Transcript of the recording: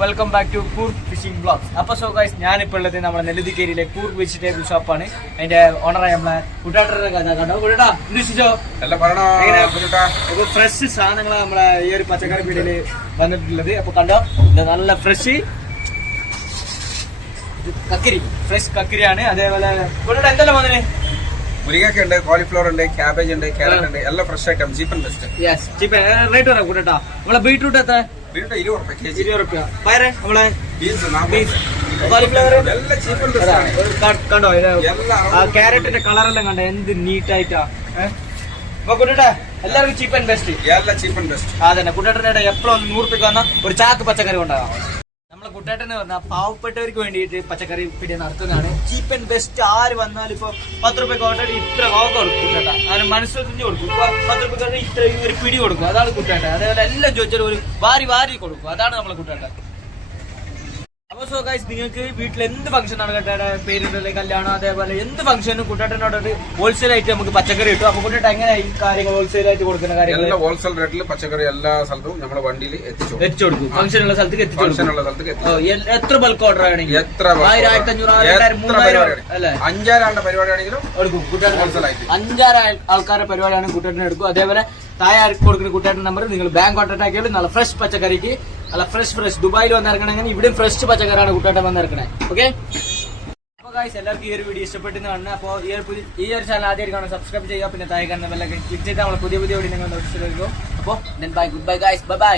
Welcome back to Coorg fishing blogs. അപ്പോൾ so guys, ഞാനിപ്പോൾ ഉള്ളത് നമ്മുടെ നെല്ലുതിക്കേരിയിലെ കൂർഗ് വെജിറ്റബിൾ ഷോപ്പാണ്. അതിന്റെ ഓണറായ നമ്മളെ കുട്ടാട്ടരുടെ കഥ കണ്ടോ. കുട്ടാ അന്വേഷിച്ചോ ഫ്രഷ് സാധനങ്ങളാണ് നമ്മളെ ഈ ഒരു പച്ചക്കറി പീടികയില് വന്നിട്ടുള്ളത്. അപ്പൊ കണ്ടോ, നല്ല ഫ്രഷ് കക്കിരി, ഫ്രഷ് കക്കിരിയാണ്. അതേപോലെ കുട്ടാ എന്തെല്ലാം വന്നേ? മുരിങ്ങൊക്കെ ഉണ്ട്, കോളിഫ്ലവർ ഉണ്ട്, ക്യാബേജ് ഉണ്ട്, കാരറ്റ് ഉണ്ട്, എല്ലാം fresh item, cheap and best. Yes, cheap rate പറയാം കൂട്ടാ. നമ്മളെ ബീട്രൂട്ട് എത്ര? ബീട്രൂട്ട് 20 രൂപ കേജി. 20 രൂപ. പയറ് നമ്മളെ ബീൻസ്, കോളിഫ്ലവർ എല്ലാം ചീപ്പ് ആൻഡ് ബെസ്റ്റ് ആണ്. കണ്ടോ ക്യാരറ്റിന്റെ കളറെല്ലാം കണ്ടോ, എന്ത് നീറ്റായിട്ടാ. അപ്പൊ കുട്ടിട്ടാ എല്ലാവർക്കും ചീപ്പ് ആൻഡ് ബെസ്റ്റ്. എല്ലാം ചീപ്പ് ആൻഡ് ബെസ്റ്റ്. അതന്നെ, കുട്ടേട്ടനെ എപ്പോഴും 100 രൂപയ്ക്ക് വന്ന ഒരു ചാക്ക് പച്ചക്കറി കൊണ്ടാകാം. നമ്മളെ കുട്ടേട്ടന് പറഞ്ഞാൽ പാവപ്പെട്ടവർക്ക് വേണ്ടിയിട്ട് പച്ചക്കറി പിടി നടത്തുന്നതാണ്. ചീപ്പ് ആൻഡ് ബെസ്റ്റ്. ആര് വന്നാലും ഇപ്പൊ 10 രൂപയ്ക്ക് ഓൾറെഡി ഇത്ര കോക്ക കൊടുക്കും കുട്ടേട്ട. അങ്ങനെ മനസ്സിൽ കൊടുക്കും. 10 രൂപയ്ക്ക് ഇത്ര ഒരു പിടി കൊടുക്കും. അതാണ് കുട്ടേട്ട. അതേപോലെ എല്ലാം ചോദിച്ചാലും ഒരു വാരി കൊടുക്കും. അതാണ് നമ്മളെ കുട്ടേട്ട. അപ്പൊ സോ ഗൈസ്, നിങ്ങൾക്ക് വീട്ടിൽ എന്ത് ഫംഗ്ഷൻ ആണ് കുട്ടേട്ട, പേരുണ്ടല്ലേ, കല്യാണം, അതേപോലെ എന്ത് ഫംഗ്ഷനും കുട്ടേട്ടനോട് ഹോൾസെയിൽ ആയിട്ട് നമുക്ക് പച്ചക്കറി കിട്ടും. അപ്പൊ കുട്ടേട്ട എങ്ങനെ ഈ കാര്യങ്ങൾ ഹോൾസെയിൽ ആയിട്ട് കൊടുക്കുന്ന കാര്യങ്ങൾ? ഹോൾസെയിൽ റേറ്റിൽ പച്ചക്കറി എല്ലാ സ്ഥലത്തും നമ്മുടെ വണ്ടിയിൽ എത്തിച്ചു കൊടുക്കും. ഫംഗ്ഷനുള്ള സ്ഥലത്തേക്ക് എത്തിച്ചു കൊടുക്കും. എത്ര ബൾക്ക് ഓർഡർ ആണെങ്കിൽ, എത്ര 1000, 1500, 3000 അല്ലെ, 5000 പരിപാടിയാണെങ്കിലും എടുക്കും. കുട്ടേട്ടൻ 5000 ആൾക്കാരുടെ പരിപാടിയാണ് കുട്ടേട്ടനെ എടുക്കും. അതേപോലെ താഴെ കൊടുക്കുന്ന കുട്ടേട്ടൻ നമ്പർ നിങ്ങൾ ബാങ്ക് കോൺടാക്ട് ആക്കിയാൽ നല്ല ഫ്രഷ് പച്ചക്കറിക്ക്, നല്ല ഫ്രഷ് ദുബായിൽ വന്നിറക്കണമെങ്കിൽ ഇവിടെ ഫ്രഷ് പച്ചക്കറിയാണ് കുട്ടേട്ടൻ വന്നിറക്കണേ. ഓക്കെ, അപ്പൊ ഗൈസ് എല്ലാവർക്കും ഈ ഒരു വീഡിയോ ഇഷ്ടപ്പെട്ടെന്ന് കാണുന്നത്. അപ്പോൾ ഈ ഒരു ചാനൽ ആദ്യമായിട്ട് കാണാൻ സബ്സ്ക്രൈബ് ചെയ്യുക. പിന്നെ താഴെ കാണുന്ന ബെല്ലൊക്കെ ക്ലിക്ക് ചെയ്താൽ നമ്മളെ പുതിയ വീഡിയോ നിങ്ങൾ നോട്ടിഫിക്കേഷൻ ലഭിക്കും. അപ്പോൾ bye, good bye guys, by.